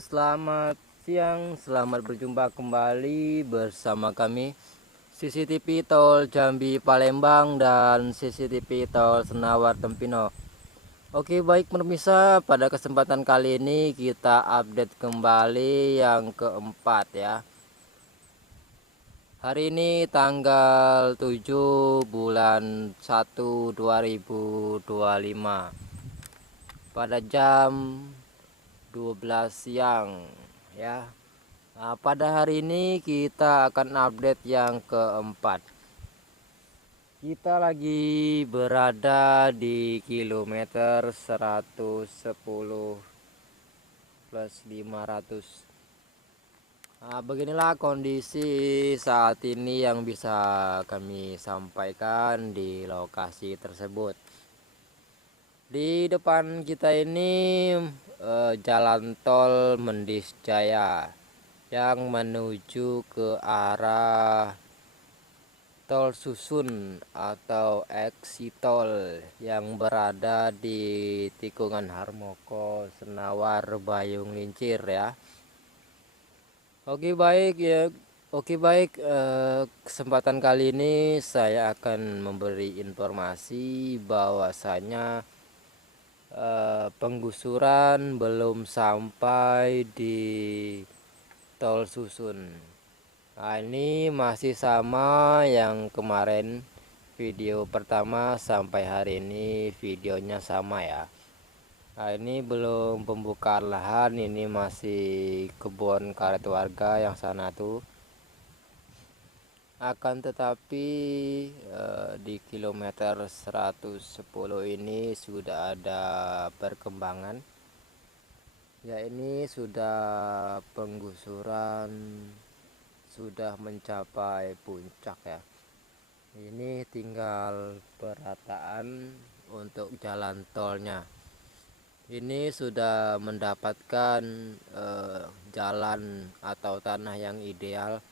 selamat siang, selamat berjumpa kembali bersama kami CCTV Tol Jambi Palembang dan CCTV Tol Senawar Tempino. Oke, baik pemirsa, pada kesempatan kali ini kita update kembali yang keempat ya. Hari ini tanggal 7 bulan 1 2025 pada jam 12 siang ya. Nah, pada hari ini kita akan update yang keempat. Kita lagi berada di kilometer 110 plus 500. Nah, beginilah kondisi saat ini yang bisa kami sampaikan di lokasi tersebut. Di depan kita ini jalan tol Mendis Jaya yang menuju ke arah tol Susun atau eksitol yang berada di tikungan Harmoko Senawar Bayung Lincir ya. Oke baik ya. Oke baik, kesempatan kali ini saya akan memberi informasi bahwasanya penggusuran belum sampai di tol Susun. Nah, ini masih sama yang kemarin video pertama sampai hari ini videonya sama ya. Nah, ini belum pembukaan lahan, ini masih kebun karet warga yang sana tuh. Akan tetapi di kilometer 110 ini sudah ada perkembangan. Ya, ini sudah penggusuran sudah mencapai puncak ya. Ini tinggal perataan untuk jalan tolnya. Ini sudah mendapatkan jalan atau tanah yang ideal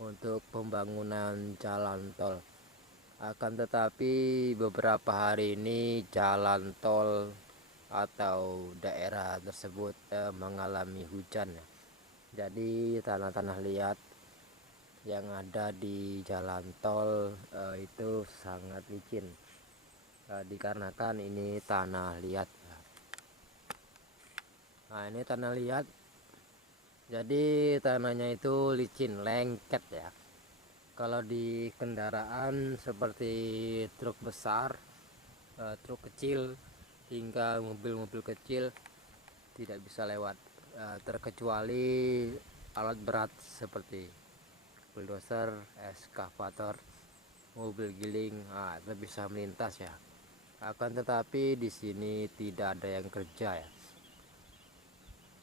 untuk pembangunan jalan tol. Akan tetapi beberapa hari ini jalan tol atau daerah tersebut mengalami hujan ya. Jadi tanah-tanah liat yang ada di jalan tol itu sangat licin dikarenakan ini tanah liat. Nah, ini tanah liat, jadi tanahnya itu licin, lengket ya. Kalau di kendaraan seperti truk besar, truk kecil, hingga mobil-mobil kecil tidak bisa lewat, terkecuali alat berat seperti bulldozer, eskavator, mobil giling, nah, itu bisa melintas ya. Akan tetapi di sini tidak ada yang kerja ya.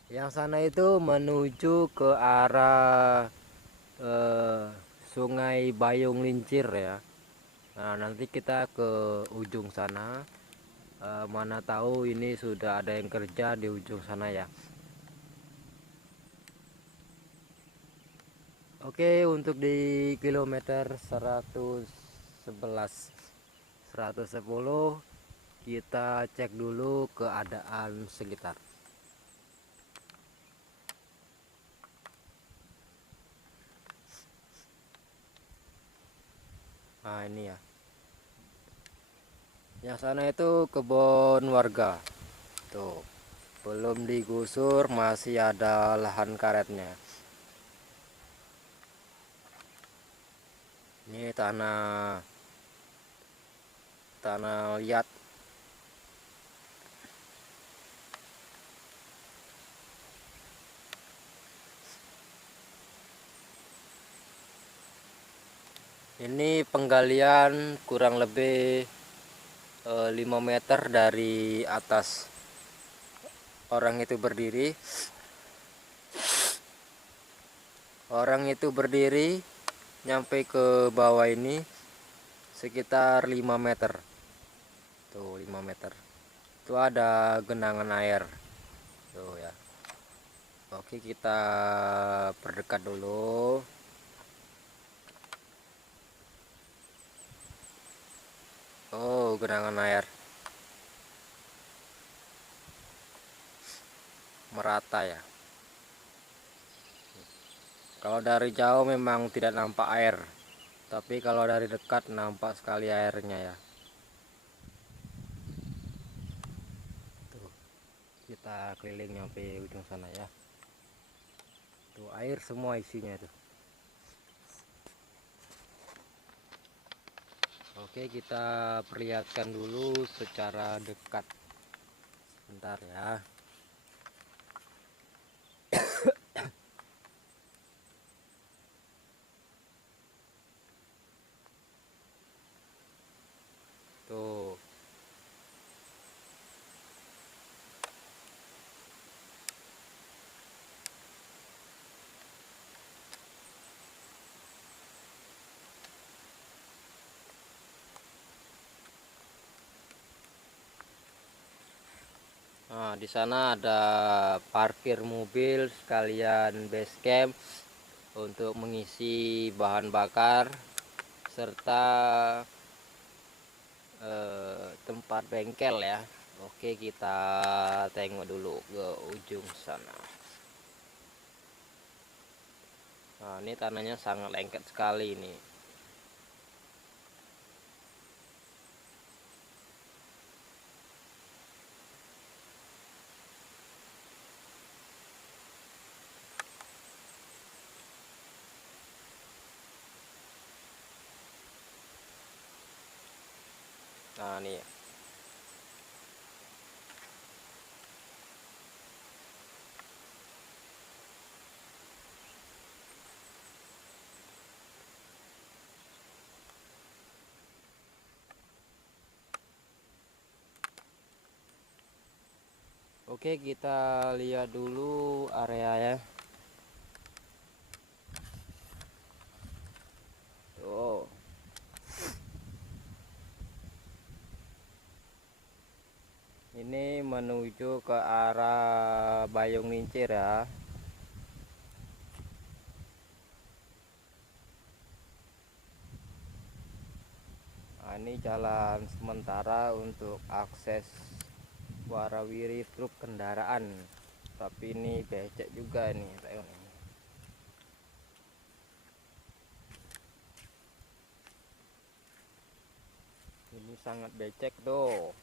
Yang sana itu menuju ke arah Sungai Bayung Lincir ya. Nah, nanti kita ke ujung sana. Mana tahu ini sudah ada yang kerja di ujung sana ya. Oke, untuk di kilometer 111 110 kita cek dulu keadaan sekitar. Nah, ini ya. Yang sana itu kebun warga. Tuh, belum digusur, masih ada lahan karetnya. Ini tanah liat. Ini penggalian kurang lebih 5 meter dari atas orang itu berdiri. Orang itu berdiri nyampe ke bawah ini sekitar 5 meter. Tuh, 5 meter. Itu ada genangan air. Tuh ya. Oke, kita perdekat dulu. Oh, genangan air merata ya. Kalau dari jauh memang tidak nampak air, tapi kalau dari dekat nampak sekali airnya ya. Tuh, kita keliling sampai ujung sana ya. Tuh air semua isinya tuh. Oke, kita perlihatkan dulu secara dekat. Bentar ya. Tuh. Nah, di sana ada parkir mobil sekalian base camp untuk mengisi bahan bakar serta tempat bengkel ya. Oke, kita tengok dulu ke ujung sana. Nah, ini tanahnya sangat lengket sekali ini. Nah, nih. Oke, kita lihat dulu area ya. Oh. Ini menuju ke arah Bayung Lincir ya. Nah, ini jalan sementara untuk akses warawiri truk kendaraan. Tapi ini becek juga nih, tengok nih. Ini sangat becek tuh.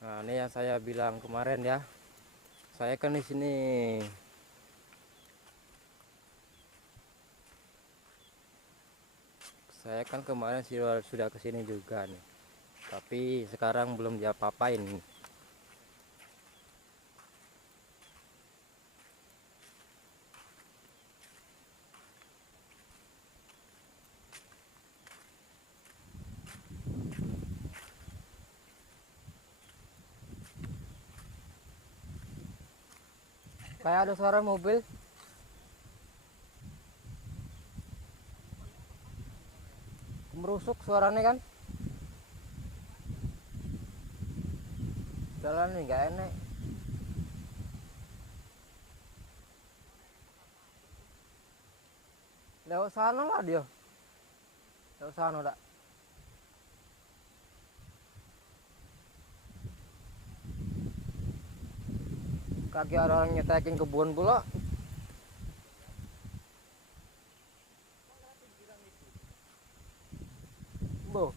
Nah, ini yang saya bilang kemarin ya. Saya kan di sini. Saya kan kemarin sudah kesini juga nih. Tapi sekarang belum diapa-apain. Kayak ada suara mobil. Merusuk suaranya kan. Jalan nih gak enak. Lewat sana lah dia. Lewat sana dak. Kaki ada orang nyetekin kebun pula. Boh.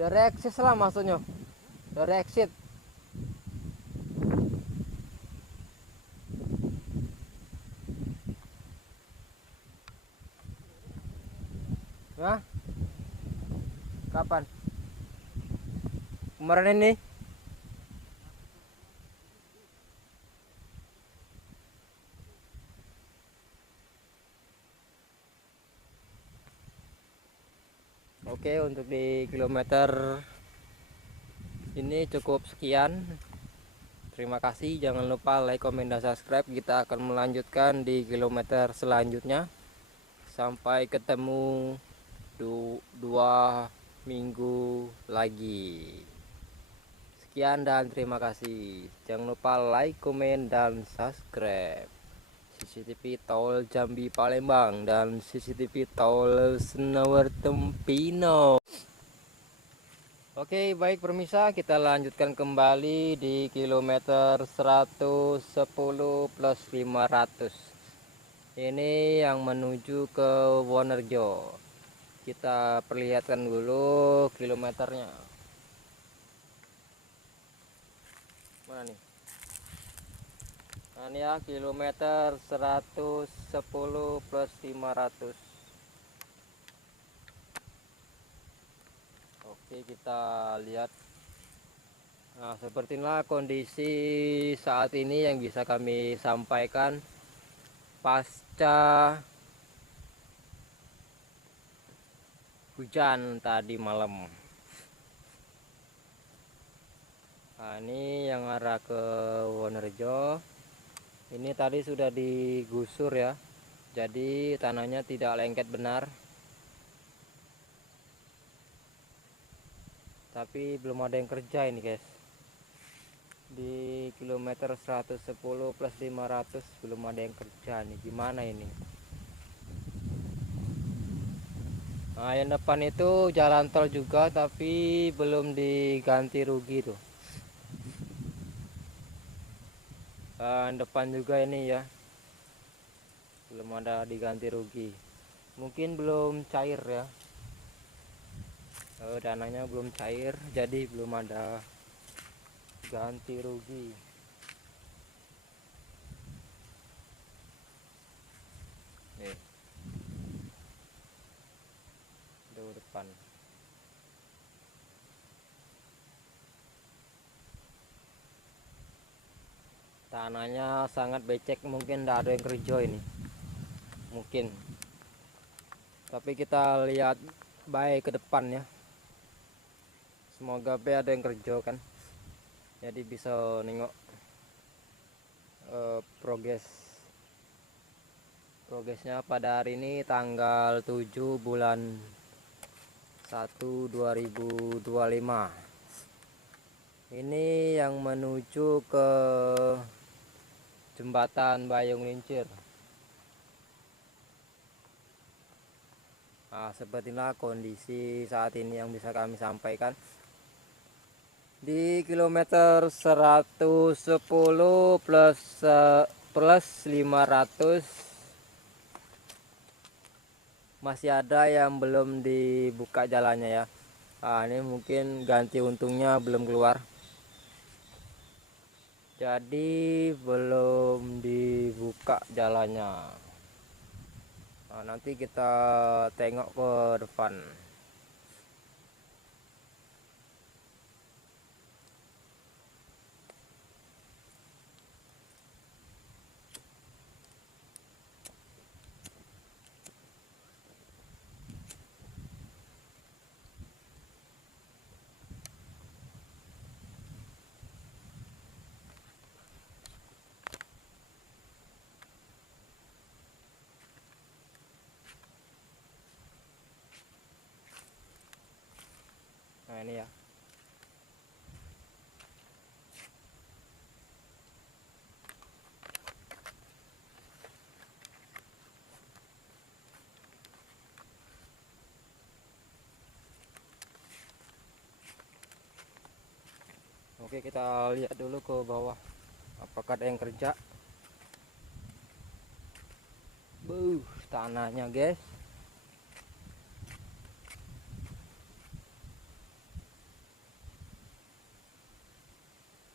Dari exit lah maksudnya. Dari exit. Hah? Kapan? Kemarin ini? Oke, untuk di kilometer Ini cukup sekian. Terima kasih, jangan lupa like, komen, dan subscribe. Kita akan melanjutkan di kilometer selanjutnya. Sampai ketemu 2 minggu lagi. Sekian dan terima kasih. Jangan lupa like, komen, dan subscribe. CCTV Tol Jambi Palembang dan CCTV Tol Senawer Tempino. Oke, baik pemirsa, kita lanjutkan kembali di kilometer 110 plus 500. Ini yang menuju ke Wonerjo. Kita perlihatkan dulu kilometernya. Mana nih? Nah, ini ya kilometer 110 plus 500. Oke, kita lihat. Nah, seperti inilah kondisi saat ini yang bisa kami sampaikan pasca hujan tadi malam. Nah, ini yang arah ke Wonerjo. Ini tadi sudah digusur ya. Jadi tanahnya tidak lengket benar. Tapi belum ada yang kerja ini, guys. Di kilometer 110 plus 500 belum ada yang kerja nih. Gimana ini? Nah, yang depan itu jalan tol juga tapi belum diganti rugi tuh. Yang depan juga ini ya. Belum ada diganti rugi. Mungkin belum cair ya. Dananya belum cair, jadi belum ada ganti rugi. Nih, di depan. Tanahnya sangat becek, mungkin tidak ada yang kerja ini. Mungkin. Tapi kita lihat baik ke depan ya. Semoga ada yang kerja kan. Jadi bisa nengok progresnya pada hari ini tanggal 7 bulan 1 2025. Ini yang menuju ke jembatan Bayung Lincir. Nah, sepertilah kondisi saat ini yang bisa kami sampaikan di kilometer 110 plus 500. Masih ada yang belum dibuka jalannya ya. Nah, ini mungkin ganti untungnya belum keluar, jadi belum dibuka jalannya. Nah, nanti kita tengok ke depan. Nah, ini ya. Oke, kita lihat dulu ke bawah. Apakah ada yang kerja? Tanahnya, guys.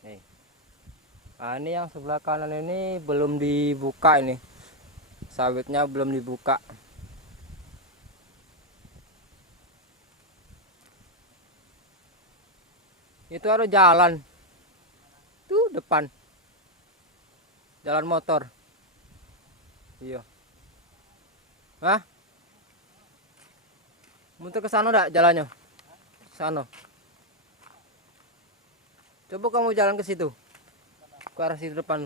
Nih. Nah, ini yang sebelah kanan ini belum dibuka ini. Sawitnya belum dibuka. Itu ada jalan. Tuh depan. Jalan motor. Iya. Hah? Muter ke sana enggak jalannya? Sana. Coba kamu jalan ke situ, ke arah situ depan.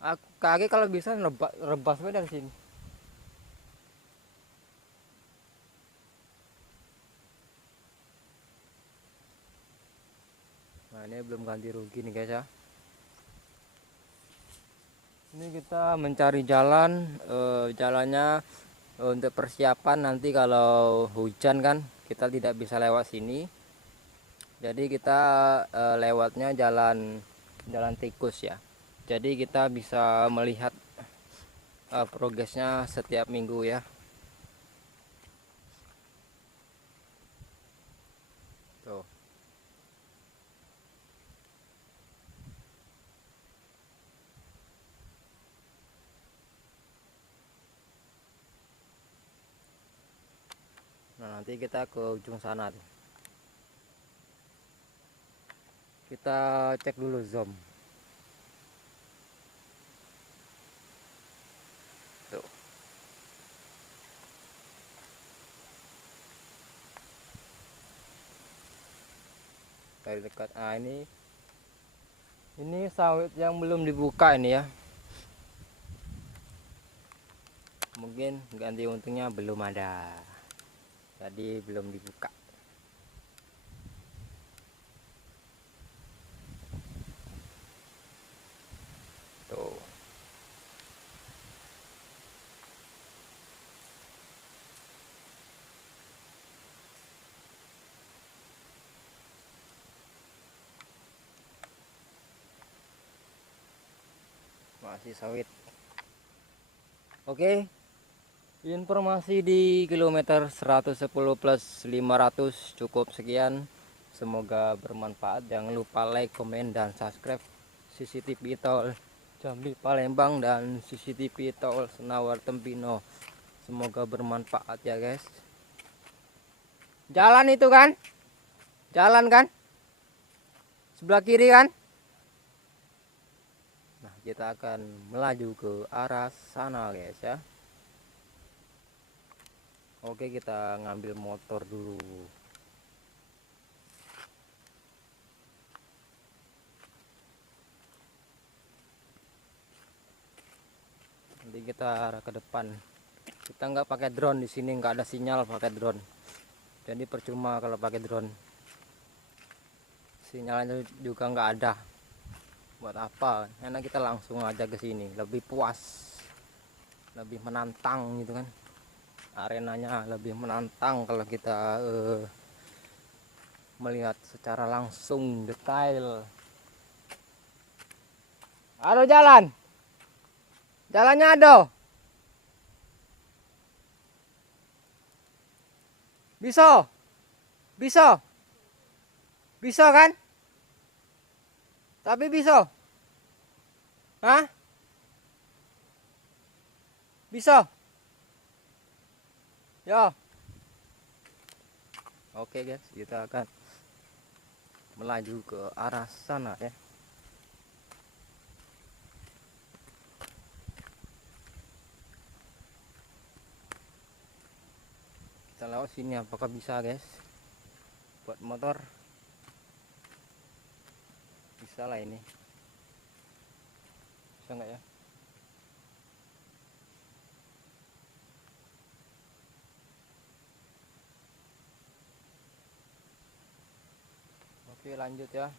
Aku kaki kalau bisa rebas dari sini. Nah ini belum ganti rugi nih guys ya. Ini kita mencari jalan, jalannya untuk persiapan nanti kalau hujan kan kita tidak bisa lewat sini. Jadi kita lewatnya jalan tikus ya. Jadi kita bisa melihat progresnya setiap minggu ya. Tuh. Nah nanti kita ke ujung sana tuh. Kita cek dulu zoom. Tuh. Dari dekat. Ah ini sawit yang belum dibuka ini ya. Mungkin ganti untungnya belum ada. Jadi belum dibuka. Tuh. Masih sawit. Oke. Informasi di kilometer 110 plus 500 cukup sekian. Semoga bermanfaat. Jangan lupa like, komen, dan subscribe CCTV Tol Jambi Palembang dan CCTV Tol Senawar Tempino. Semoga bermanfaat ya guys. Jalan itu kan? Jalan kan? Sebelah kiri kan? Nah kita akan melaju ke arah sana guys ya. Oke kita ngambil motor dulu. Nanti kita arah ke depan. Kita nggak pakai drone di sini, nggak ada sinyal pakai drone. Jadi percuma kalau pakai drone. Sinyalnya juga nggak ada. Buat apa? Enak kita langsung aja ke sini, lebih puas, lebih menantang gitu kan. Arenanya lebih menantang kalau kita melihat secara langsung detail. Ada jalan, jalannya ada, bisa, bisa, bisa kan? Tapi bisa, hah? Bisa, ya. Oke guys, kita akan melaju ke arah sana ya. Kita lewat sini apakah bisa guys? Buat motor bisa lah ini. Bisa nggak ya? Oke lanjut ya.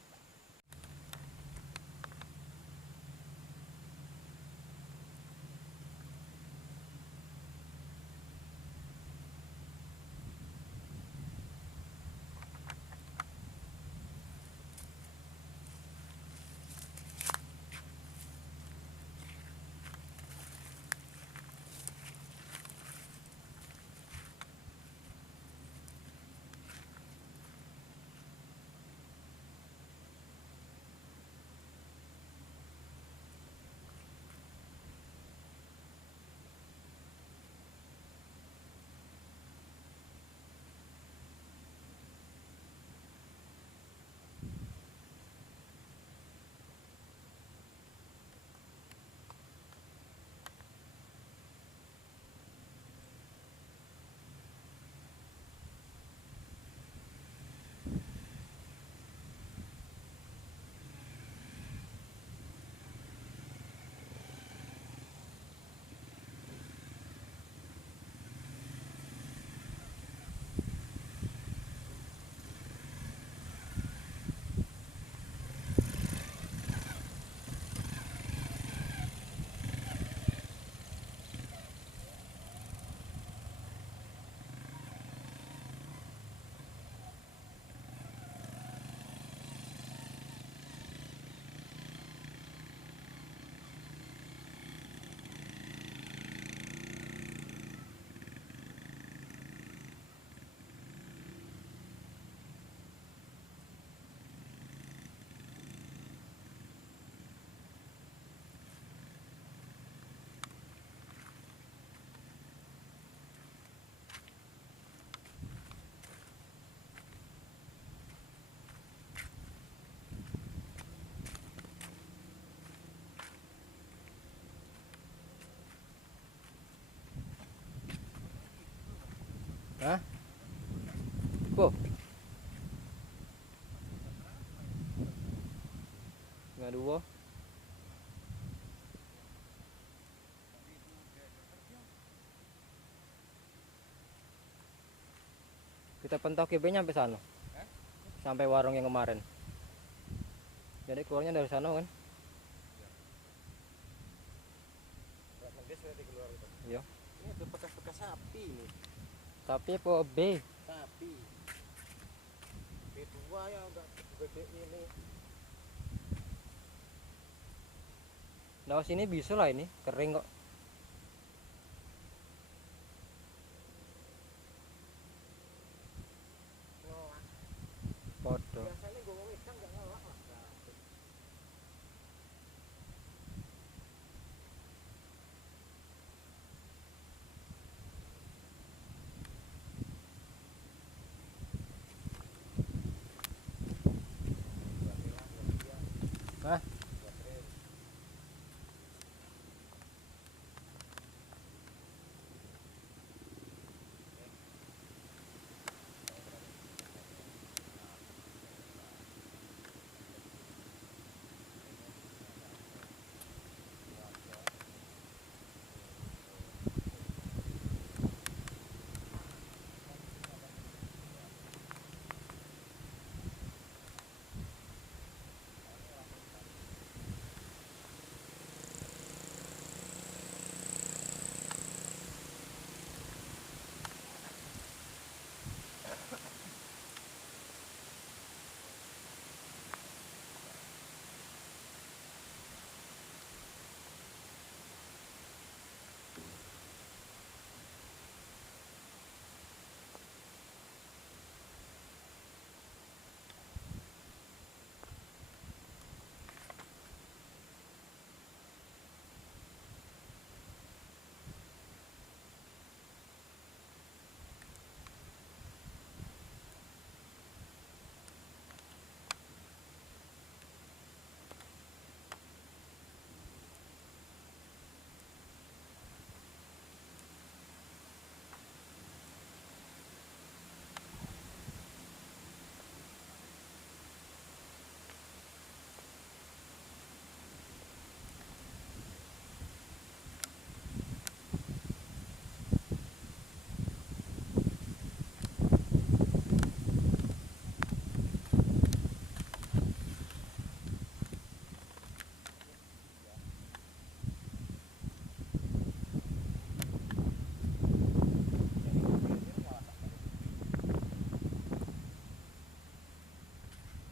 2. Kita pentok KB nyampe sana. Sampai warung yang kemarin. Jadi keluarnya dari sana kan? Iya. Ini ada bekas-bekas sapi nih. Sapi apa B? Sapi. B2 yang enggak gede ini. Nah sini bisa lah ini, kering kok. Ngelak. Podo. Biasanya gue mau ikan enggak ngelak lah. Hah?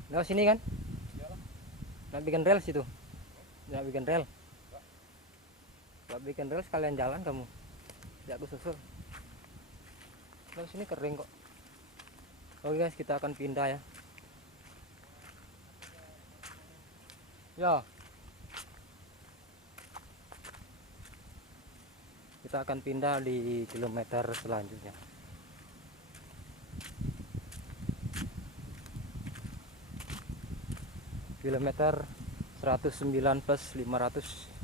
Nah sini kan? Nak bikin rel situ. Nak bikin rel. Kalau bikin rel sekalian jalan kamu. Tidak aku susul. Nah sini kering kok. Oke guys, kita akan pindah ya. Ya. Kita akan pindah di kilometer selanjutnya. Kilometer 109 plus 500.